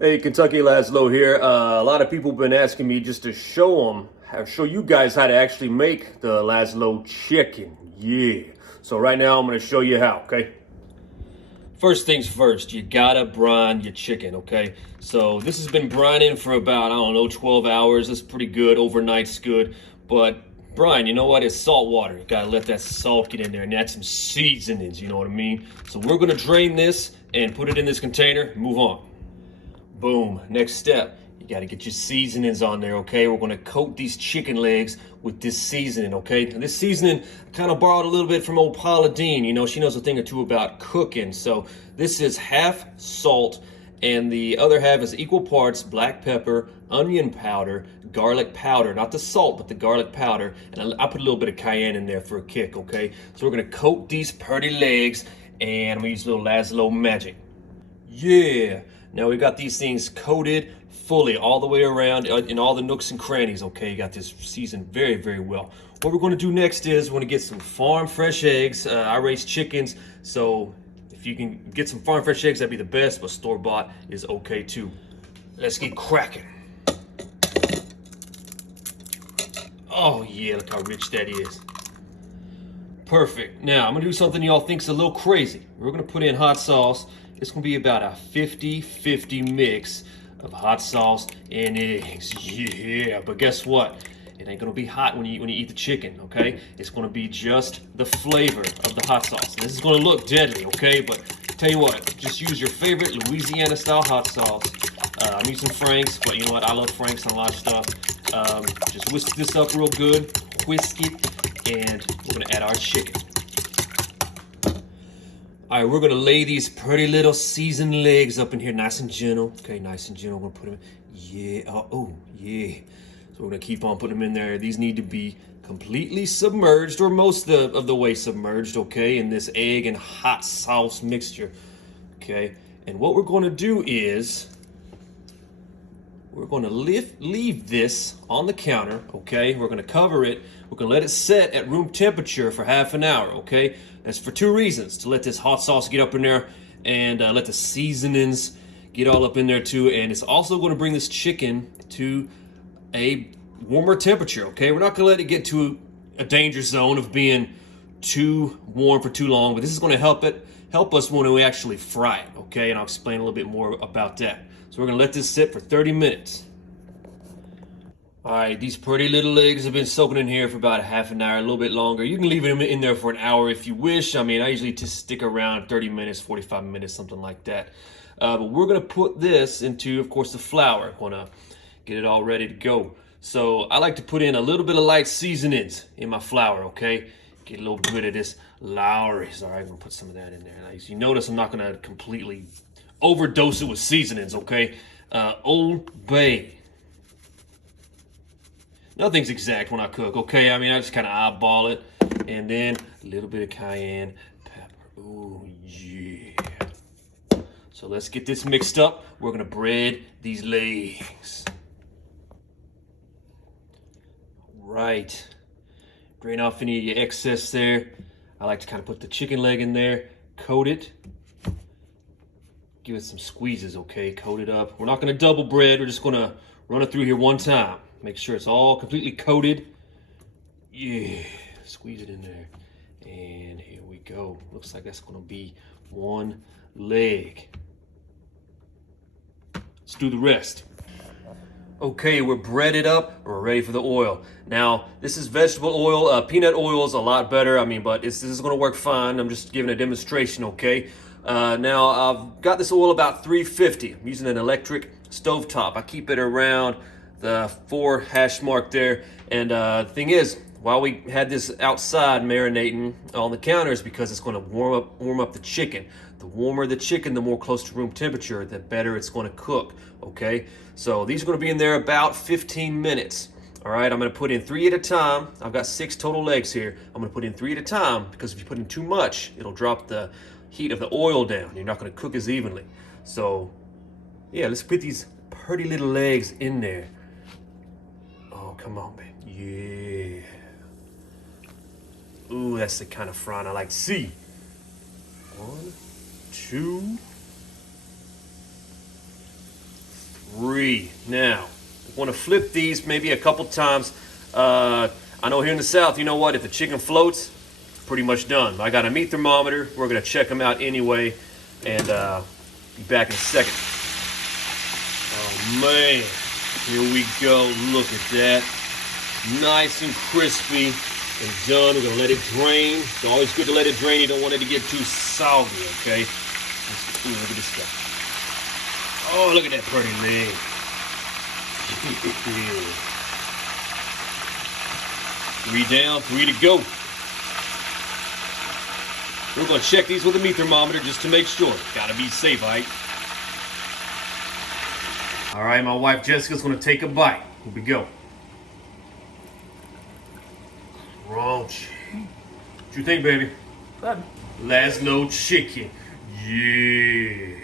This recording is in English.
Hey, Kentucky Lasslo here. A lot of people have been asking me just to show you guys how to actually make the Lasslo chicken. Yeah. So right now I'm going to show you how, okay? First things first, you gotta brine your chicken, okay? So this has been brining for about, I don't know, 12 hours. That's pretty good. Overnight's good. But brine, you know what? It's salt water. You gotta let that salt get in there and add some seasonings, you know what I mean? So we're gonna drain this and put it in this container and move on. Boom. Next step, you got to get your seasonings on there, okay? We're going to coat these chicken legs with this seasoning, okay? And this seasoning kind of borrowed a little bit from old Paula Dean. You know, she knows a thing or two about cooking. So this is half salt, and the other half is equal parts black pepper, onion powder, garlic powder. Not the salt, but the garlic powder. And I put a little bit of cayenne in there for a kick, okay? So we're going to coat these pretty legs, and I'm going to use a little Lasslo magic. Yeah. Now we got these things coated fully all the way around in all the nooks and crannies. Okay, you got this seasoned very, very well. What we're going to do next is we're going to get some farm fresh eggs. I raise chickens, so if you can get some farm fresh eggs, that'd be the best, but store-bought is okay too. Let's get cracking. Oh yeah, look how rich that is. Perfect. Now I'm gonna do something y'all think's a little crazy. We're gonna put in hot sauce. It's gonna be about a 50-50 mix of hot sauce and eggs. Yeah, but guess what? It ain't gonna be hot when you eat the chicken, okay? It's gonna be just the flavor of the hot sauce. This is gonna look deadly, okay? But tell you what, just use your favorite Louisiana style hot sauce. I'm using Frank's, but you know what? I love Frank's on a lot of stuff. Just whisk this up real good, whisk it, and we're gonna add our chicken. All right, we're gonna lay these pretty little seasoned legs up in here, nice and gentle. Okay, nice and gentle. We're gonna put them in. Yeah. Oh, yeah. So we're gonna keep on putting them in there. These need to be completely submerged, or most of the way submerged. Okay, in this egg and hot sauce mixture. Okay, and what we're gonna do is we're going to leave this on the counter, okay? We're going to cover it. We're going to let it set at room temperature for half an hour, okay? That's for two reasons. To let this hot sauce get up in there and let the seasonings get all up in there too. And it's also going to bring this chicken to a warmer temperature, okay? We're not going to let it get to a danger zone of being too warm for too long, but this is going to help us when we actually fry it, okay? And I'll explain a little bit more about that. So we're gonna let this sit for 30 minutes. All right, these pretty little legs have been soaking in here for about a half an hour, a little bit longer. You can leave them in there for an hour if you wish. I mean, I usually just stick around 30 minutes, 45 minutes, something like that. But we're gonna put this into, of course, the flour. Gonna get it all ready to go. So I like to put in a little bit of light seasonings in my flour, okay? Get a little bit of this Lawry's. All right, I'm gonna put some of that in there. Now, as you notice, I'm not gonna completely overdose it with seasonings, okay? Old Bay. Nothing's exact when I cook, okay? I mean, I just kind of eyeball it. And then a little bit of cayenne pepper. Ooh, yeah. So let's get this mixed up. We're gonna bread these legs. Right. Drain off any of your excess there. I like to kind of put the chicken leg in there, coat it. Give it some squeezes, okay? Coat it up. We're not gonna double bread. We're just gonna run it through here one time. Make sure it's all completely coated. Yeah, squeeze it in there. And here we go. Looks like that's gonna be one leg. Let's do the rest. Okay, we're breaded up. We're ready for the oil. Now, this is vegetable oil. Peanut oil is a lot better. I mean, but this is gonna work fine. I'm just giving a demonstration, okay? Now, I've got this oil about 350. I'm using an electric stovetop. I keep it around the 4 hash mark there. And the thing is, while we had this outside marinating on the counters, because it's going to warm up the chicken. The warmer the chicken, the more close to room temperature, the better it's going to cook, okay? So these are going to be in there about 15 minutes. All right, I'm going to put in 3 at a time. I've got 6 total legs here. I'm going to put in 3 at a time, because if you put in too much, it'll drop the heat of the oil down. You're not going to cook as evenly. So yeah, let's put these pretty little legs in there. Oh, come on, man. Yeah. Ooh, that's the kind of frying I like to see. 1, 2, 3. Now, I want to flip these maybe a couple times. I know here in the South, you know what? If the chicken floats, it's pretty much done. I got a meat thermometer. We're going to check them out anyway, and be back in a second. Oh, man. Here we go. Look at that. Nice and crispy and done. We're going to let it drain. It's always good to let it drain. You don't want it to get too soggy, okay? Ooh, look at this stuff. Oh, look at that pretty leg. 3 down, 3 to go. We're going to check these with a meat thermometer just to make sure. Got to be safe, all right? All right, my wife Jessica's going to take a bite. Here we go. Crunch. What you think, baby? Good. Lasslo chicken. Yeah.